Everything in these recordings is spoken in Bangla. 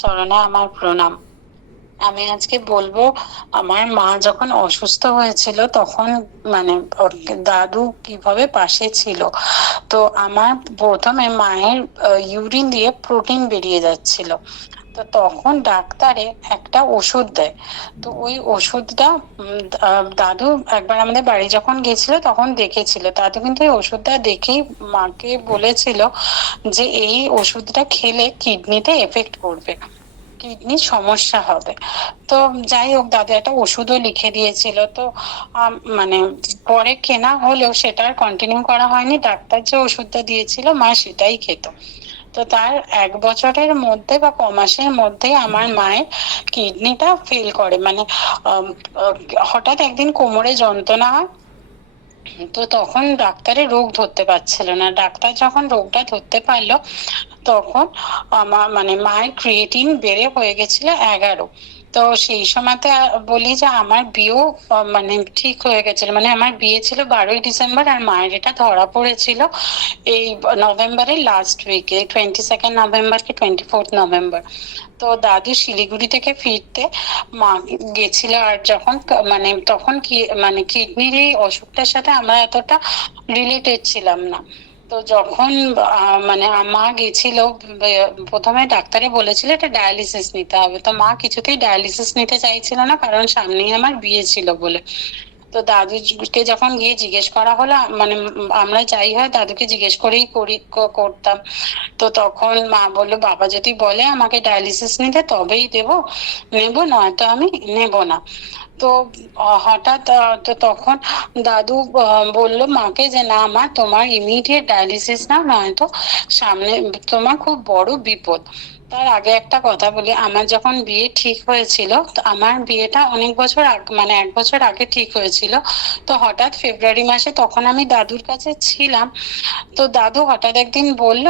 চরণে আমার প্রণাম। আমি আজকে বলবো, আমার মা যখন অসুস্থ হয়েছিল তখন মানে ওর দাদু কিভাবে পাশে ছিল। তো আমার প্রথমে মায়ের ইউরিন দিয়ে প্রোটিন বেরিয়ে যাচ্ছিল। তো তখন ডাক্তারে একটা ওষুধ দেয়। তো ওই ওষুধটা দাদু একবার আমাদের বাড়ি যখন গেছিল তখন দেখেছিল। দাদু কিন্তু এই ওষুধটা দেখেই মাকে বলেছিল যে এই ওষুধটা খেলে কিডনিতে এফেক্ট করবে, কিডনির সমস্যা হবে। তো যাই হোক, দাদু একটা ওষুধও লিখে দিয়েছিল। তো মানে পরে কেনা হলেও সেটা আর কন্টিনিউ করা হয়নি। ডাক্তার যে ওষুধটা দিয়েছিল মা সেটাই খেত। তো তার 1 বছরের মধ্যে বা ক মাসের মধ্যে আমার মায়ের কিডনিটা ফেল করে, মানে আম, আহ, হঠাৎ একদিন কোমরে যন্ত্রণা হয়। তো তখন ডাক্তারে রোগ ধরতে পারছিল না। ডাক্তার যখন রোগটা ধরতে পারলো তখন আমার মানে মায়ের ক্রিয়েটিন বেড়ে হয়ে গেছিল 11। তো সেই সময়তে বলি যে আমার বিয়েও মানে ঠিক হয়ে গেছিল, মানে আমার বিয়ে ছিল 12ই ডিসেম্বর আর মায়ের এটা ধরা পড়েছিল এই নভেম্বরের লাস্ট উইকে, 22nd নভেম্বর কি 24th নভেম্বর। তো দাদু শিলিগুড়ি থেকে ফিরতে মা গেছিল। আর যখন মানে তখন কি মানে কিডনির এই অসুখটার সাথে আমরা এতটা রিলেটেড ছিলাম না। তো যখন মানে মা গেছিল, প্রথমে ডাক্তারে বলেছিল এটা ডায়ালিসিস নিতে হবে। তো মা কিছুতেই ডায়ালিসিস নিতে চাইছিল না, কারণ সামনেই আমার বিয়ে ছিল বলে। তো দাদুকে যখন গিয়ে জিজ্ঞেস করা হলো, মানে আমরা যাই হয় দাদুকে জিজ্ঞেস করেই করতাম। তো তখন মা বললো বাবা যদি বলে আমাকে ডায়ালিসিস নিতে তবেই নেব, নয়তো আমি নেব না। তো হঠাৎ তো তখন দাদু বলল মাকে যে না মা, তোমার ইমিডিয়েট ডায়ালিসিস না, নয়তো সামনে তোমার খুব বড় বিপদ। তার আগে একটা কথা বলি, আমার যখন বিয়ে ঠিক হয়েছিল, তো আমার বিয়েটা অনেক বছর আগে, মানে 1 বছর আগে ঠিক হয়েছিল। তো হঠাৎ ফেব্রুয়ারি মাসে তখন আমি দাদুর কাছে ছিলাম। তো দাদু হঠাৎ একদিন বলল,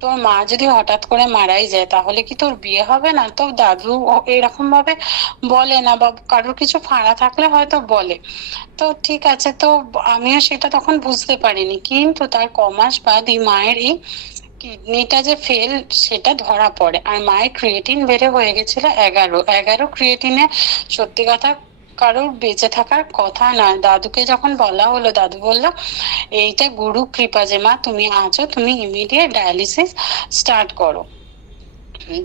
তোর মা যদি হঠাৎ করে মারাই যায় তাহলে কি তোর বিয়ে হবে না? তো দাদু এরকম ভাবে বলে না, বা কারোর কিছু ফাঁড়া থাকলে হয়তো বলে। তো ঠিক আছে, তো আমিও সেটা তখন বুঝতে পারিনি, কিন্তু তার ক মাস বাদই মায়ের এই কিডনিটা যে ফেল সেটা ধরা পড়ে। আর মায়ের ক্রিয়েটিন বেড়ে হয়ে গেছিল 11। 11 ক্রিয়েটিনে সত্যি কথা কারোর বেঁচে থাকার কথা নয়। দাদুকে যখন বলা হলো, দাদু বলল এইটা গুরু কৃপা যে মা তুমি আছো, তুমি ইমিডিয়েট ডায়ালিসিস স্টার্ট করো।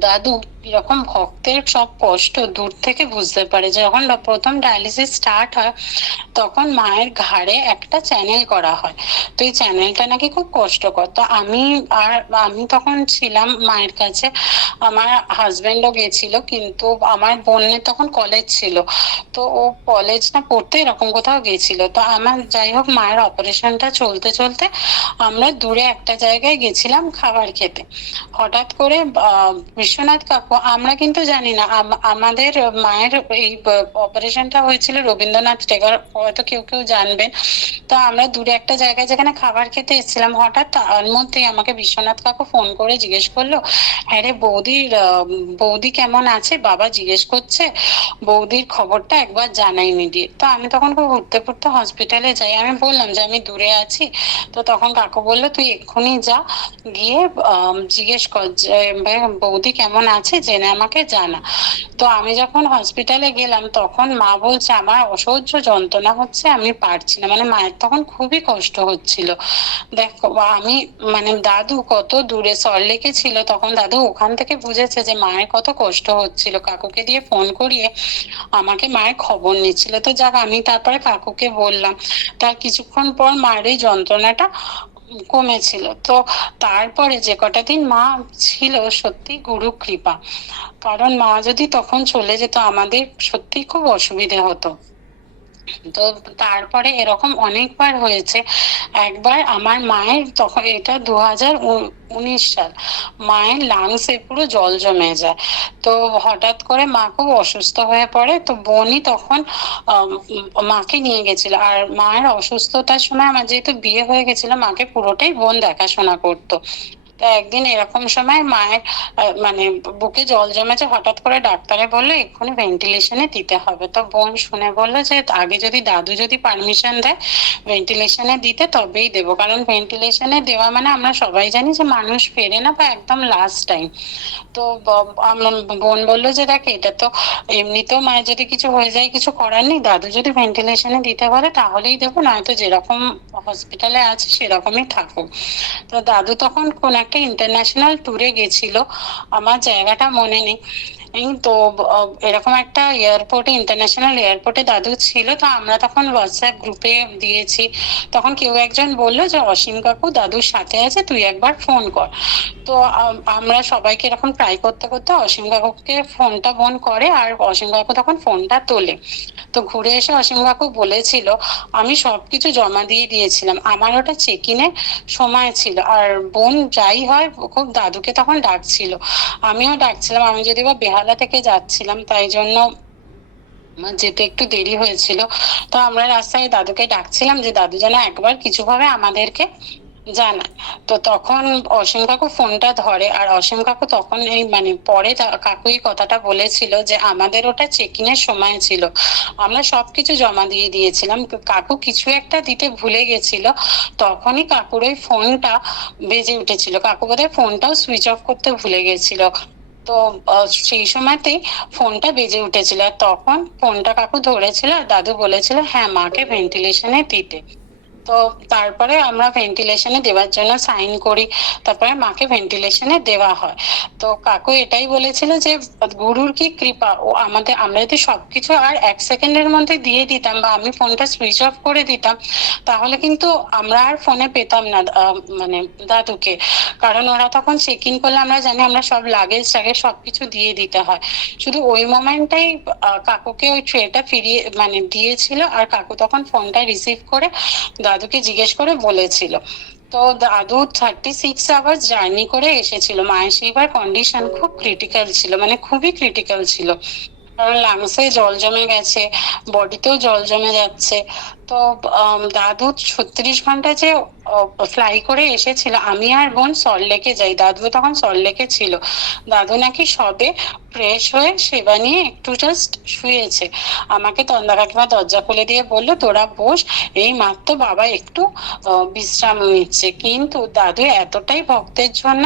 দাদু এরকম ভক্তের সব কষ্ট দূর থেকে বুঝতে পারে। যখন প্রথম ডায়ালিসিস স্টার্ট হয় তখন মায়ের ঘাড়ে একটা চ্যানেল করা হয়। তো এই চ্যানেলটা নাকি খুব কষ্টকর। তো আর আমি তখন ছিলাম মায়ের কাছে, আমার হাজবেন্ডও গেছিল, কিন্তু আমার বোনের তখন কলেজ ছিল। তো ও কলেজ না পড়তে এরকম কোথাও গেছিল। তো আমার যাই হোক, মায়ের অপারেশনটা চলতে চলতে আমরা দূরে একটা জায়গায় গেছিলাম খাবার খেতে। হঠাৎ করে বিশ্বনাথ কাকু, আমরা কিন্তু জানি না আমাদের মায়ের এই অপারেশনটা হয়েছিল রবীন্দ্রনাথ টেগোর, হয়তো কেউ কেউ জানবেন। তো আমরা দূরে একটা জায়গায় যেখানে খাবার খেতে এসেছিলাম, হঠাৎ তার মধ্যেই আমাকে বিশ্বনাথ কাকু ফোন করে জিজ্ঞেস করলো, হ্যাঁ রে বৌদি কেমন আছে, বাবা জিজ্ঞেস করছে, বৌদির খবরটা একবার জানাই ইমিডিয়েট। তো আমি তখন খুব উঠতে ফুটতে হসপিটালে যাই, আমি বললাম যে আমি দূরে আছি। তো তখন কাকু বললো তুই এক্ষুনি যা, গিয়ে জিজ্ঞেস কর যে বৌদি কেমন আছে, জেনে আমাকে জানা। তো আমি যখন হসপিটালে গেলাম তখন মা বলছে আমার অসহ্য যন্ত্রণা হচ্ছে, আমি পারছি না, মানে মায়ের তখন খুবই কষ্ট হচ্ছিল। দেখো আমি মানে দাদু কত দূরে সল্টলেকে ছিল, তখন দাদু ওখান থেকে বুঝেছে যে মায়ের কত কষ্ট হচ্ছিল, কাকুকে দিয়ে ফোন করিয়ে আমাকে মায়ের খবর নিচ্ছিল। তো যাক, আমি তারপরে কাকুকে বললাম। তার কিছুক্ষণ পর মায়ের এই যন্ত্রণাটা কমেছিল। তো তারপরে যে কটা দিন মা ছিল সত্যি গুরু কৃপা, কারণ মা যদি তখন চলে যেত আমাদের সত্যি খুব অসুবিধে হতো। তো তারপরে এরকম অনেকবার হয়েছে। একবার আমার মায়ের, তখন এটা 2019 সাল, মায়ের লাংসে পুরো জল জমে যায়। তো হঠাৎ করে মা খুব অসুস্থ হয়ে পড়ে। তো বোনই তখন মাকে নিয়ে গেছিল। আর মায়ের অসুস্থতার সময় আমার যেহেতু বিয়ে হয়ে গেছিল, মাকে পুরোটাই বোন দেখাশোনা করতো। তো একদিন এরকম সময় মায়ের মানে বুকে জল জমেছে, হঠাৎ করে ডাক্তারে বললো এক্ষুনি ভেন্টিলেশনে দিতে হবে। তো বোন শুনে বললো যে আগে যদি দাদু যদি পারমিশন দেয় ভেন্টিলেশনে দিতে তবেই দেবো, কারণ ভেন্টিলেশনে দেওয়া মানে আমরা সবাই জানি যে মানুষ ফেরে না বা একদম লাস্ট টাইম। তো আমার বোন বললো যে দেখ এটা তো এমনিতেও মায়ের যদি কিছু হয়ে যায় কিছু করার নেই, দাদু যদি ভেন্টিলেশনে দিতে বলে তাহলেই দেবো, নয়তো যেরকম হসপিটালে আছে সেরকমই থাকুক। তো দাদু তখন কোন একটা ইন্টারন্যাশনাল ট্যুরে গেছিল, আমার জায়গাটা মনে নেই। এই তো এরকম একটা এয়ারপোর্টে, ইন্টারন্যাশনাল এয়ারপোর্টে দাদু ছিল। তো আমরা তখন হোয়াটসঅ্যাপ গ্রুপে দিয়েছি, তখন কেউ একজন বললো যে অসীম কাকু দাদুর সাথে আছে, তুই একবার ফোন কর। তো আমরা সবাইকে এরকম ট্রাই করতে করতে অসীম কাকুকে ফোনটা বোন করে, আর অসীম কাকু তখন ফোনটা তোলে। তো ঘুরে এসে অসীম কাকু বলেছিল আমি সবকিছু জমা দিয়ে দিয়েছিলাম, আমার ওটা চেক ইনের সময় ছিল। আর বোন যাই হয় খুব দাদুকে তখন ডাকছিল, আমিও ডাকছিলাম, আমি যদি বা বেহালা থেকে যাচ্ছিলাম তাই জন্য আমার যেতে একটু দেরি হয়েছিল। তো আমরা রাস্তায় দাদুকে ডাকছিলাম যে দাদু যেন একবার কিছু ভাবে আমাদেরকে জানায়। তো তখন অসীম কাকু ফোনটা ধরে, আর অসীম কাকু তখন এই মানে পরে কাকু এই কথাটা বলেছিল যে আমাদের ওটা চেকিং এর সময় ছিল, আমরা সবকিছু জমা দিয়ে দিয়েছিলাম, কাকু কিছু একটা দিতে ভুলে গেছিল, তখনই কাকুর ওই ফোনটা বেজে উঠেছিল, কাকু বোধহয় ফোনটাও সুইচ অফ করতে ভুলে গেছিল। তো সেই সময়তেই ফোনটা বেজে উঠেছিল, আর তখন ফোনটা কাকু ধরেছিল আর দাদু বলেছিল হ্যাঁ মাকে ভেন্টিলেশনে দিতে। তো তারপরে আমরা ভেন্টিলেশনে দেওয়ার জন্য সাইন করি, তারপরে মাকে ভেন্টিলেশনে দেওয়া হয়। তো কাকু এটাই বলেছিল যে গুরুর কি কৃপা, ও আমাদের আমরা যদি সবকিছু আর 1 সেকেন্ডের মধ্যে দিয়ে দিতাম বা আমি ফোনটা সুইচ অফ করে দিতাম তাহলে কিন্তু আমরা আর ফোনে পেতাম না মানে দাদুকে, কারণ ওরা তখন চেক ইন করলে আমরা জানি আমরা সব লাগেজ টাগেজ সবকিছু দিয়ে দিতে হয়। শুধু ওই মোমেন্টটাই কাকুকে ওই ট্রেটা ফিরিয়ে মানে দিয়েছিল, আর কাকু তখন ফোনটা রিসিভ করে দাদুকে জিজ্ঞেস করে বলেছিল। তো দাদু 36 আওয়ার্স জার্নি করে এসেছিল, মায়ের সেইবার কন্ডিশন খুব ক্রিটিক্যাল ছিল, মানে খুবই ক্রিটিক্যাল ছিল, কারণ লাংসে জল জমে গেছে, বডিতেও জল জমে যাচ্ছে। তো দাদু 36 ঘন্টা যে ফ্লাই করে এসেছিল, আমি আর বোন সল্টলেকে যাই, দাদু তখন সল্টলেকে ছিল, দাদু নাকি সবে ফ্রেশ হয়ে সেবা নিয়ে একটু জাস্ট শুয়েছে, আমাকে তন্দা কাকিমা দরজা খুলে দিয়ে বললো তোরা বস, এই মাত্র বাবা একটু বিশ্রাম নিচ্ছে। কিন্তু দাদু এতটাই ভক্তের জন্য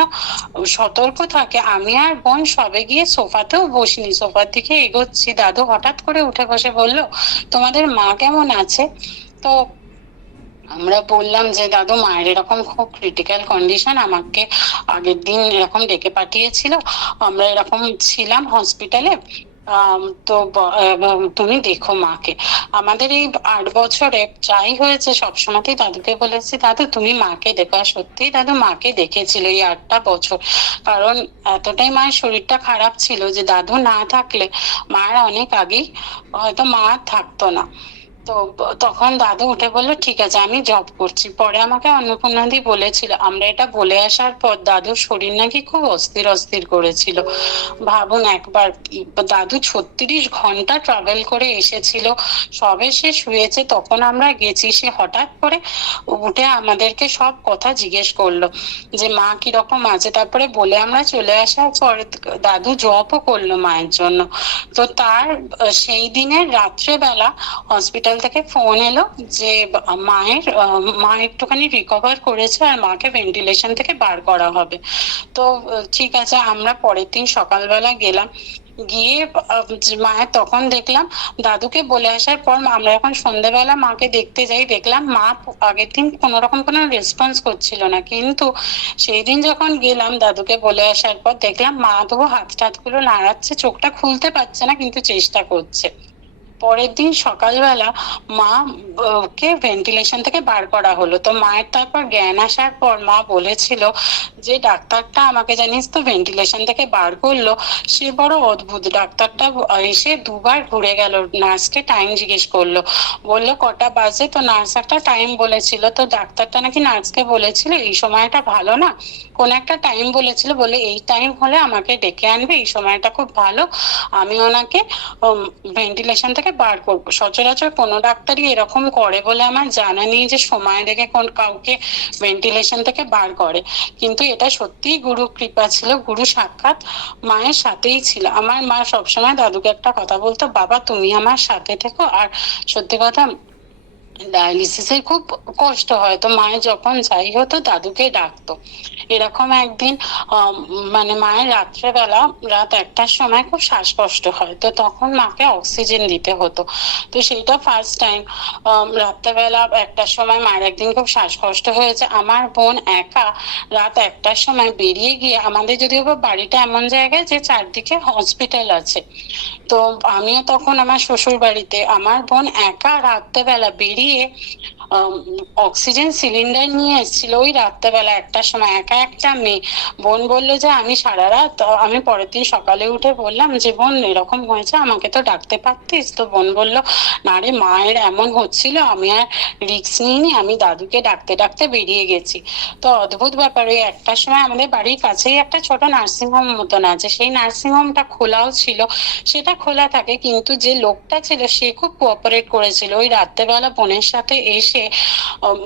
সতর্ক থাকে, আমি আর বোন সবে গিয়ে সোফাতেও বসিনি, সোফার দিকে এগোচ্ছি, দাদু হঠাৎ করে উঠে বসে বলল তোমাদের মা কেমন আছে। তো আমরা বললাম যে দাদু মায়ের এরকম খুব ক্রিটিক্যাল কন্ডিশন, আমাকে আগের দিন এরকম ডেকে পাঠিয়েছিল, আমরা এরকম ছিলাম হসপিটালে, তো তুমি দেখো মাকে। আমাদের এই 8 বছরে যাই হয়েছে সবসময়তেই দাদুকে বলেছি দাদু তুমি মাকে দেখো, আর সত্যিই দাদু মাকে দেখেছিল এই 8টা বছর, কারণ এতটাই মায়ের শরীরটা খারাপ ছিল যে দাদু না থাকলে মায়ের অনেক আগেই হয়তো মা থাকতো না। তো তখন দাদু উঠে বললো ঠিক আছে আমি জব করছি। পরে আমাকে অন্নপূর্ণাদি বলেছিল, আমরা এটা বলে আসার পর দাদুর শরীর নাকি খুব অস্থির অস্থির করেছিল। ভাবুন একবার, দাদু 36 ঘন্টা ট্রাভেল করে এসেছিল, সবে সে শুয়েছে তখন আমরা গেছি, সে হঠাৎ করে উঠে আমাদেরকে সব কথা জিজ্ঞেস করলো যে মা কিরকম আছে। তারপরে বলে আমরা চলে আসার পরে দাদু জবও করলো মায়ের জন্য। তো তার সেই দিনের রাত্রেবেলা হসপিটাল থেকে ফোন এলো যে মা একটুখানি রিকভার করেছে আর মাকে ভেন্টিলেশন থেকে বার করা হবে। তো ঠিক আছে, আমরা পরের দিন সকালবেলা গেলাম, গিয়ে মায়ের তখন দেখলাম দাদুকে বলে আসার পর আমরা এখন সন্ধ্যেবেলা মাকে দেখতে যাই, দেখলাম মা আগের দিন কোনো রকম কোনো রেসপন্স করছিল না, কিন্তু সেই দিন যখন গেলাম দাদুকে বলে আসার পর দেখলাম মা তবু হাত টাতগুলো নাড়াচ্ছে, চোখটা খুলতে পারছে না কিন্তু চেষ্টা করছে। পরের দিন সকালবেলা মা কে ভেন্টিলেশন থেকে বার করা হলো। তো মায়ের তারপর জ্ঞান আসার পর মা বলেছিল যে ডাক্তারটা আমাকে জানিস তো ভেন্টিলেশন থেকে বার করলো, সে বড় অদ্ভুত, ডাক্তারটা এসে দুবার ঘুরে গেল, নার্সকে টাইম জিজ্ঞেস করলো, বললো কটা বাজে, তো নার্স একটা টাইম বলেছিল, তো ডাক্তারটা নাকি নার্সকে বলেছিল এই সময়টা ভালো না, কোন একটা টাইম বলেছিল, বলে এই টাইম হলে আমাকে ডেকে আনবে, এই সময়টা খুব ভালো, আমি ওনাকে ভেন্টিলেশন থেকে বার করবো। সচরাচর কোনো ডাক্তারই এরকম করে বলে আমার জানা নেই যে সময় দেখে কোন কাউকে ভেন্টিলেশন থেকে বার করে। কিন্তু এটা সত্যিই গুরু কৃপা ছিল, গুরু সাক্ষাৎ মায়ের সাথেই ছিল। আমার মা সবসময় দাদুকে একটা কথা বলতো, বাবা তুমি আমার সাথে থেকো। আর সত্যি কথা, ডায়ালিসিসের খুব কষ্ট হয়, তো মায়ের যখন যাই হতো দাদুকে ডাকতো। এরকম একদিন মানে মায়ের রাত্রেবেলা রাত 1টার সময় খুব শ্বাসকষ্ট হয়, তো তখন মাকে অক্সিজেন দিতে হতো। তো সেইটা ফার্স্ট টাইম রাত্রেবেলা 1টার সময় মায়ের একদিন খুব শ্বাসকষ্ট হয়েছে। আমার বোন একা রাত 1টার সময় বেরিয়ে গিয়ে, আমাদের যদিও বা বাড়িটা এমন জায়গায় যে চারদিকে হসপিটাল আছে, তো আমিও তখন আমার শ্বশুর বাড়িতে, আমার বোন একা রাত্রেবেলা বেরিয়ে অক্সিজেন সিলিন্ডার নিয়ে এসেছিল ওই রাত্রেবেলা 1টার সময়। একা একটা মেয়ে। বোন বললো যে আমি সারা রাত, আমি পরের দিন সকালে উঠে বললাম যে বোন এরকম হয়েছে, আমাকে তো ডাকতে পারতিস। তো বোন বললো না রে, মায়ের এমন হচ্ছিল, আমি আর রিস্ক নিইনি, আমি দাদুকে ডাকতে ডাকতে বেরিয়ে গেছি। তো অদ্ভুত ব্যাপার, ওই 1টার সময় আমাদের বাড়ির কাছেই একটা ছোট নার্সিংহোম মতন আছে, সেই নার্সিংহোমটা খোলাও ছিল। সেটা খোলা থাকে, কিন্তু যে লোকটা ছিল সে খুব কোঅপারেট করেছিল। ওই রাত্রেবেলা বোনের সাথে এসে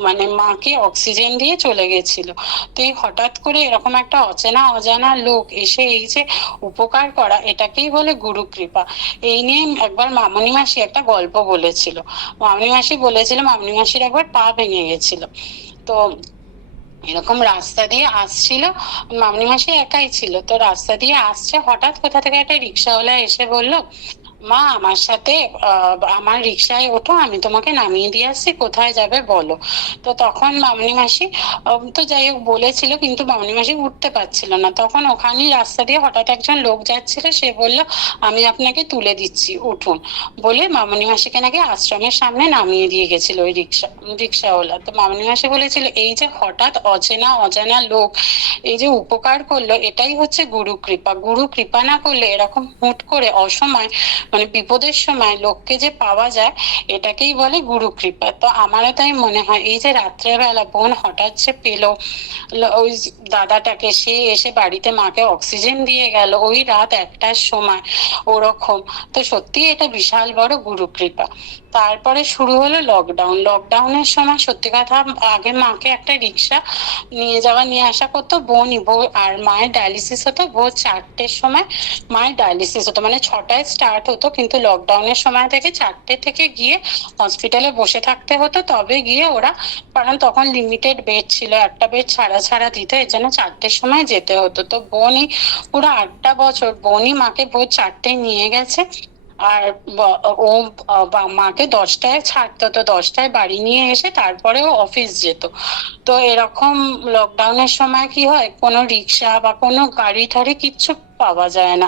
মানে মাকে অক্সিজেন দিয়ে চলে গেছিল। তো এই হঠাৎ করে এরকম একটা অচেনা অজানা লোক এসে এই যে উপকার করা, এটাকেই বলে গুরু কৃপা। এই নিয়ে একবার মামনি মাসি একটা গল্প বলেছিল। মামনি মাসি বলেছিল মামনি মাসির একবার পা ভেঙে গেছিল। তো এরকম রাস্তা দিয়ে আসছিল, মামনি মাসি একাই ছিল, তো রাস্তা দিয়ে আসছে, হঠাৎ কোথা থেকে একটা রিক্সাওয়ালা এসে বলল, মা আমার সাথে আমার রিক্সায় ওঠো, আমি তোমাকে নামিয়ে দিয়ে আসছি, কোথায় যাবে বলো। তো তখন মামনি মাসি তো যাই হোক বলেছিল, কিন্তু মামনি মাসি উঠতে পারছিল না। তখন ওখানেই রাস্তা দিয়ে হঠাৎ একজন লোক যাচ্ছিল, সে বলল আমি আপনাকে তুলে দিচ্ছি, উঠুন, বলে মামনি মাসিকে নাকি আশ্রমের সামনে নামিয়ে দিয়ে গেছিল ওই রিক্সাওয়ালা। তো মামনি মাসি বলেছিল এই যে হঠাৎ অচেনা অজানা লোক এই যে উপকার করলো, এটাই হচ্ছে গুরু কৃপা। গুরু কৃপা না করলে এরকম হুট করে অসময়, মানে বিপদের সময় লোককে যে পাওয়া যায়, এটাকেই বলে গুরু কৃপা। তো আমারও তাই মনে হয়, এই যে রাত্রেবেলা বোন হঠাৎ যে পেলো ওই দাদাটাকে, সে এসে বাড়িতে মাকে অক্সিজেন দিয়ে গেল ওই রাত 1টার সময়, ওরকম। তো সত্যি এটা বিশাল বড় গুরু কৃপা। তারপরে শুরু হলো লকডাউন। লকডাউনের সময় সত্যি কথা, আগে মাকে একটা রিক্সা নিয়ে যাওয়া নিয়ে আসা করতো বোনই। আর মায়ের ডায়ালিসিস হতো ভোর 4টের সময়। মায়ের ডায়ালিসিস হতো মানে 6টায় স্টার্ট হতো, কিন্তু লকডাউনের সময় থেকে 4টে থেকে গিয়ে হসপিটালে বসে থাকতে হতো, তবে গিয়ে ওরা, কারণ তখন লিমিটেড বেড ছিল, একটা বেড ছাড়া ছাড়া দিত, এর জন্য 4টের সময় যেতে হতো। তো বোনই পুরো 8টা বছর বোনই মাকে ভোর 4টেয় নিয়ে গেছে। আর ও মাকে 10টায় ছাড়তো, তো 10টায় বাড়ি নিয়ে এসে তারপরে ও অফিস যেত। তো এরকম লকডাউনের সময় কি হয়, কোনো রিক্সা বা কোনো গাড়ি ঠাড়ি কিচ্ছু পাওয়া যায় না।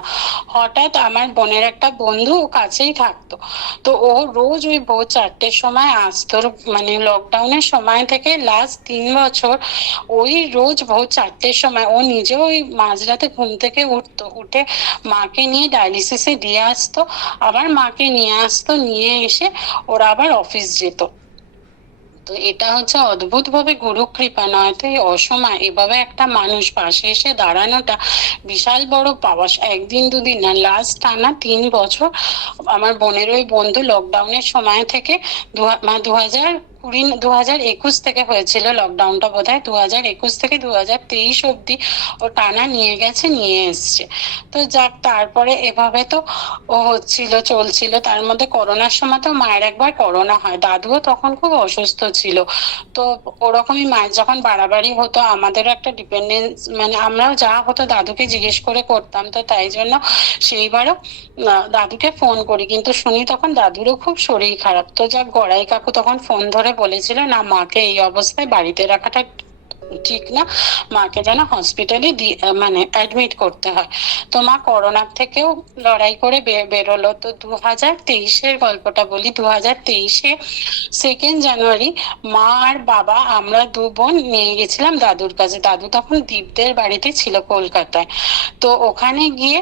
হঠাৎ আমার বোনের একটা বন্ধু কাছেই থাকতো, তো ও রোজ ওই ভোর 4টের সময় আসতো। মানে লকডাউনের সময় থেকে লাস্ট 3 বছর ওই রোজ ভোর 4টের সময় ও নিজে ওই মাঝরাতে ঘুম থেকে উঠতো, উঠে মাকে নিয়ে ডায়ালিসিসে দিয়ে আসতো, আবার মাকে নিয়ে আসতো, নিয়ে এসে ওরা আবার অফিস যেত। তো এটা হচ্ছে অদ্ভুত ভাবে গুরু কৃপা। নয়তো এই অসময় এভাবে একটা মানুষ পাশে এসে দাঁড়ানোটা বিশাল বড় পাওয়া। একদিন দুদিন না, লাস্ট টানা 3 বছর আমার বোনের ওই বন্ধু লকডাউনের সময় থেকে 2021 থেকে হয়েছিল লকডাউনটা, বোধ হয় 2021 থেকে 2023 অব্দি ও টানা নিয়ে গেছে, নিয়ে এসছে। তো যাক, তারপরে এভাবে তো ও হচ্ছিল, চলছিল। তার মধ্যে করোনার সময় তো মায়ের একবার করোনা হয়, দাদুও তখন খুব অসুস্থ ছিল। তো ওরকমই মায়ের যখন বাড়াবাড়ি হতো, আমাদেরও একটা ডিপেন্ডেন্স, মানে আমরাও যা হতো দাদুকে জিজ্ঞেস করে করতাম। তো তাই জন্য সেইবারও দাদুকে ফোন করি, কিন্তু শুনি তখন দাদুরও খুব শরীর খারাপ। তো যাক, গড়াই কাকু তখন ফোন ধরে বলেছিল না, মাকে এই অবস্থায় বাড়িতে রাখাটা ঠিক না, মাকে যেন হসপিটালে মানে অ্যাডমিট করতে হয়। তো মা করোনার থেকেও লড়াই করে বেরোলো। তো 2023-এর গল্পটা বলি। 2023-এ 2 জানুয়ারি মা আর বাবা, আমরা 2 বোন নিয়ে গেছিলাম দাদুর কাছে। দাদু তখন দীপদের বাড়িতে ছিল কলকাতায়। তো ওখানে গিয়ে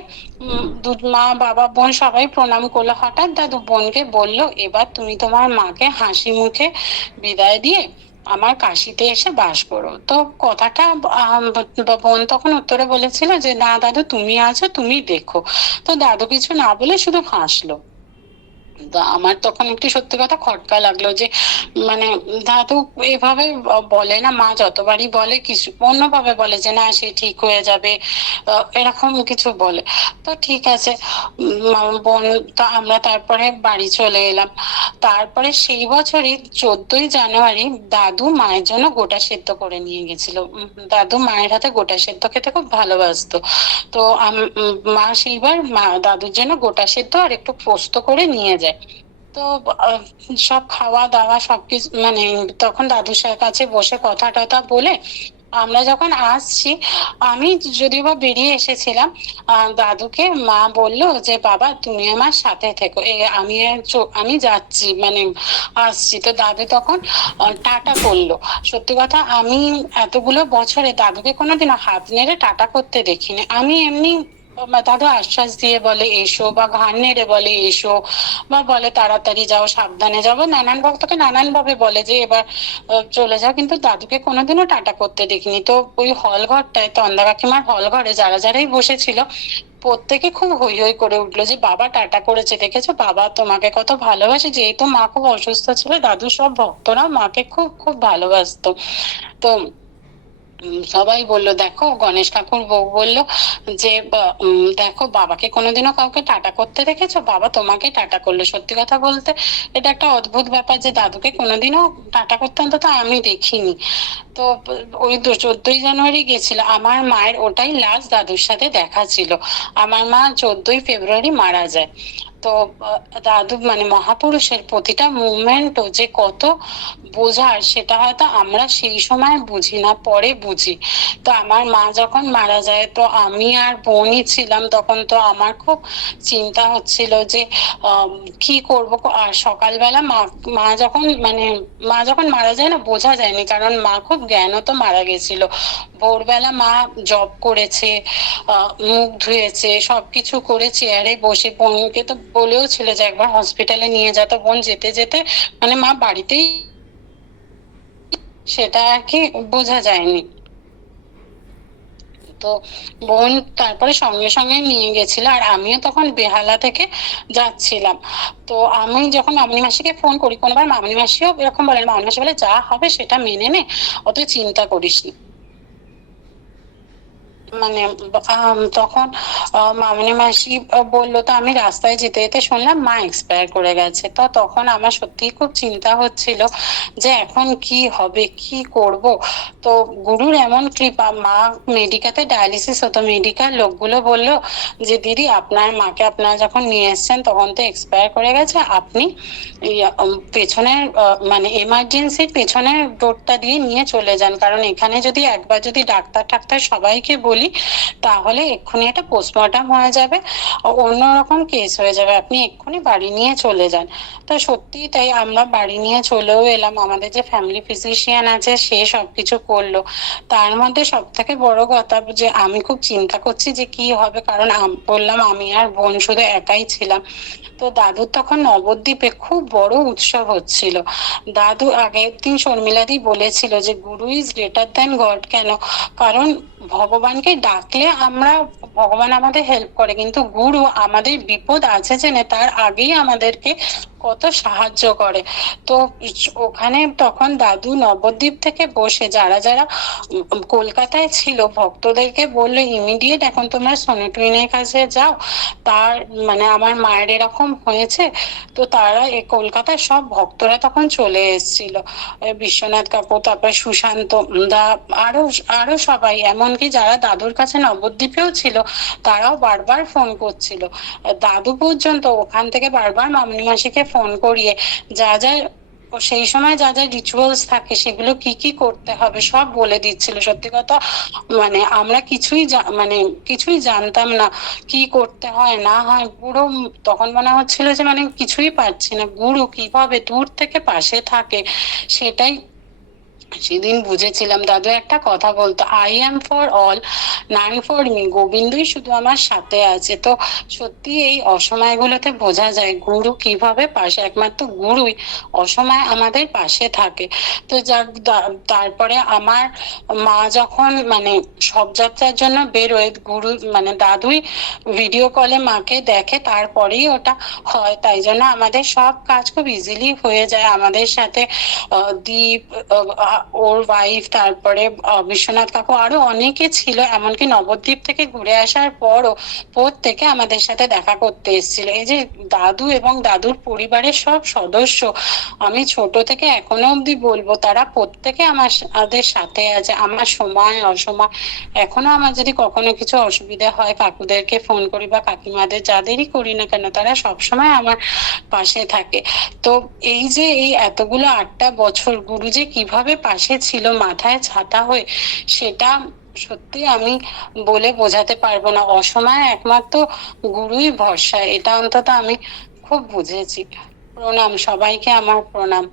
মা বাবা বোন সবাই প্রণাম করলো। হঠাৎ দাদু বোনকে বলল, এবার তুমি তোমার মাকে হাসি মুখে বিদায় দিয়ে আমার কাশিতে এসে বাস করো। তো কথাটা বোন তখন উত্তরে বলেছিল যে না দাদু, তুমি আছো, তুমি দেখো। তো দাদু কিছু না বলে শুধু হাসলো। তো আমার তখন একটু সত্যি কথা খটকা লাগলো যে মানে দাদু এভাবে বলে না, মা যতবারই বলে কিছু অন্যভাবে বলে যে না সে ঠিক হয়ে যাবে, এরকম কিছু বলে। তো ঠিক আছে, বোন, তো আমরা তারপরে বাড়ি চলে এলাম। তারপরে সেই বছরই 14ই জানুয়ারি দাদু মায়ের জন্য গোটা সেদ্ধ করে নিয়ে গেছিল। দাদু মায়ের হাতে গোটা সেদ্ধ খেতে খুব ভালোবাসতো। তো মা সেইবার দাদুর জন্য গোটা সেদ্ধ আর একটু পোস্ত করে নিয়ে যায়। তো আহ, সব খাওয়া দাওয়া সবকিছু মানে তখন দাদুর কাছে বসে কথা টথা বলে আমরা যখন আসছি, আমি যদিও বা বেরিয়ে এসেছিলাম, দাদুকে মা বলল যে বাবা তুমি আমার সাথে থেকো, আমি যাচ্ছি মানে আসছি। তো দাদু তখন টাটা করলো। সত্যি কথা, আমি এতগুলো বছরে দাদুকে কোনোদিনও হাত নেড়ে টাটা করতে দেখিনি। আমি এমনি দাদু আশ্বাস দিয়ে বলে এসো, বা ঘাড় নেড়ে বলে এসো, বা বলে তাড়াতাড়ি যাও, সাবধানে যাবো, নানান ভক্তকে নানান ভাবে বলে যে এবার চলে যাও, কিন্তু দাদুকে কোনোদিনও টাটা করতে দেখিনি। তো ওই হল ঘরটায়, তন্দা কাকিমার হল ঘরে যারা যারাই বসেছিল প্রত্যেকে খুব হই হই করে উঠলো যে বাবা টাটা করেছে, দেখেছো বাবা তোমাকে কত ভালোবাসে। যেহেতু মা খুব অসুস্থ ছিল, দাদু সব ভক্তরা মাকে খুব খুব ভালোবাসতো। তো সবাই বললো দেখো, গণেশ ঠাকুর বউ বললো যে দেখো বাবাকে কোনোদিনও কাউকে টাটা করতে দেখেছো, বাবা তোমাকে টাটা করলো। সত্যি কথা বলতে এটা একটা অদ্ভুত ব্যাপার যে দাদুকে কোনোদিনও টাটা করতে অন্তত আমি দেখিনি। তো ওই 14ই জানুয়ারি গেছিল, আমার মায়ের ওটাই লাস্ট দাদুর সাথে দেখা ছিল। আমার মা 14ই ফেব্রুয়ারি মারা যায়। তো দাদু মানে মহাপুরুষের প্রতিটা মুভমেন্টও যে কত বোঝার, সেটা হয়তো আমরা সেই সময় বুঝি না, পরে বুঝি। তো আমার মা যখন মারা যায়, তো আমি আর বোনই ছিলাম তখন। তো আমার খুব চিন্তা হচ্ছিল যে কি করব। আর সকালবেলা মা যখন মারা যায় না, বোঝা যায়নি, কারণ মা খুব জ্ঞানত মারা গেছিল। ভোরবেলা মা জব করেছে, মুখ ধুয়েছে, সবকিছু করে চেয়ারে বসে বোনকে তো বলেও ছিল যে একবার হসপিটালে নিয়ে যা। তো বোন যেতে যেতে মানে মা বাড়িতেই, সেটা আর কি বোঝা যায়নি। তো বোন তারপরে সঙ্গে সঙ্গে নিয়ে গেছিল, আর আমিও তখন বেহালা থেকে যাচ্ছিলাম। তো আমি যখন মামনি মাসিকে ফোন করি, কোনোবার মামনি মাসিও এরকম বলেন, মামনি মাসি বলে যা হবে সেটা মেনে নে, অত চিন্তা করিস না। মানে তখন মামনি মাসি বললো, তো আমি রাস্তায় যেতে যেতে শুনলাম মা এক্সপায়ার করে গেছে। তো তখন আমার সত্যিই খুব চিন্তা হচ্ছিল যে এখন কি হবে, কি করব। তো গুরুর এমন কৃপা, মা মেডিকাতে ডায়ালিসিস হতো, মেডিকাল লোকগুলো বললো যে দিদি আপনার মাকে আপনারা যখন নিয়ে এসছেন তখন তো এক্সপায়ার করে গেছে, আপনি পেছনের মানে এমার্জেন্সির পেছনের ডোরটা দিয়ে নিয়ে চলে যান, কারণ এখানে যদি একবার যদি ডাক্তার টাক্তার সবাইকে বলি তাহলে এক্ষুনি একটা পোস্টমর্টম হয়ে যাবে, অন্যরকম কেস হয়ে যাবে, আপনি এক্ষুনি বাড়ি নিয়ে চলে যান। তো সত্যি তাই আমরা বাড়ি নিয়ে চলেও এলাম। আমাদের যে ফ্যামিলি ফিজিশিয়ান আছে সে সবকিছু করলো। তার মধ্যে সব থেকে বড় কথা যে আমি খুব চিন্তা করছি যে কি হবে, কারণ বললাম আমি আর বোন শুধু একাই ছিলাম। তো দাদুর তখন নবদ্বীপে খুব বড় উৎসব হচ্ছিল। দাদু আগের দিন শর্মিলাদি বলেছিল যে গুরু ইজ গ্রেটার দ্যান গড। কেন? কারণ ভগবানকে ডাকলে আমরা, ভগবান আমাদের হেল্প করে, কিন্তু গুরু আমাদের বিপদ আছে জেনে তার আগেই আমাদেরকে কত সাহায্য করে। তো ওখানে তখন দাদু নবদ্বীপ থেকে বসে যারা যারা কলকাতায় ছিল ভক্তদেরকে বললো ইমিডিয়েট এখন তোমরা সোনু টুইনের কাছে যাও, তার মানে আমার মায়ের এরকম হয়েছে। তো তারা কলকাতার সব ভক্তরা তখন চলে এসেছিল, বিশ্বনাথ কাপুর, তারপর সুশান্ত দা, আরো আরো সবাই, এমনকি যারা দাদুর কাছে নবদ্বীপেও ছিল তারাও বারবার ফোন করছিল। দাদু পর্যন্ত ওখান থেকে বারবার মামনি মাসিকে ফোন করিয়ে যা যা সেই সময় যা যা রিচুয়ালস থাকে সেগুলো কি কি করতে হবে সব বলে দিচ্ছিল। সত্যি কথা মানে আমরা মানে কিছুই জানতাম না, কি করতে হয় না হয়। পুরো তখন মনে হচ্ছিল যে মানে কিছুই পারছি না, গুরু কিভাবে দূর থেকে পাশে থাকে সেটাই সেদিন বুঝেছিলাম দাদু একটা কথা বলতো, I am for all, none for me, গোবিন্দই শুধু আমার সাথে আছে। তো সত্যি এই অসময়গুলোতে বোঝা যায় গুরু কিভাবে পাশে, একমাত্র গুরুই অসময় আমাদের পাশে থাকে। তো যাক, তারপরে আমার মা যখন মানে শবযাত্রার জন্য বেরোয়, গুরু মানে দাদুই ভিডিও কলে মাকে দেখে, তারপরেই ওটা হয়। তাই জন্য আমাদের সব কাজ খুব ইজিলি হয়ে যায়। আমাদের সাথে দীপ, ওর ওয়াইফ, তারপরে বিশ্বনাথ কাকু, আরো অনেকে ছিল, এমনকি নবদ্বীপ থেকে ঘুরে আসার পরও প্রত্যেকে আমাদের সাথে দেখা করতে এসেছিল। এই যে দাদু এবং দাদুর পরিবারের সব সদস্য, আমি ছোট থেকে এখনো অব্দি বলবো, তারা প্রত্যেকে আমাদের সাথে আছে। আমার সময় অসময়, এখনো আমার যদি কখনো কিছু অসুবিধা হয়, কাকুদেরকে ফোন করি বা কাকিমাদের, যাদেরই করি না কেন, তারা সবসময় আমার পাশে থাকে। তো এই যে এই এতগুলো 8টা বছর গুরু যে কিভাবে পাশে ছিল মাথায় ছাতা হয়ে, সেটা সত্যি আমি বলে বোঝাতে পারবো না। অসময়ে একমাত্র গুরুই ভরসা, এটা অন্তত আমি খুব বুঝেছি। প্রণাম সবাইকে, আমার প্রণাম।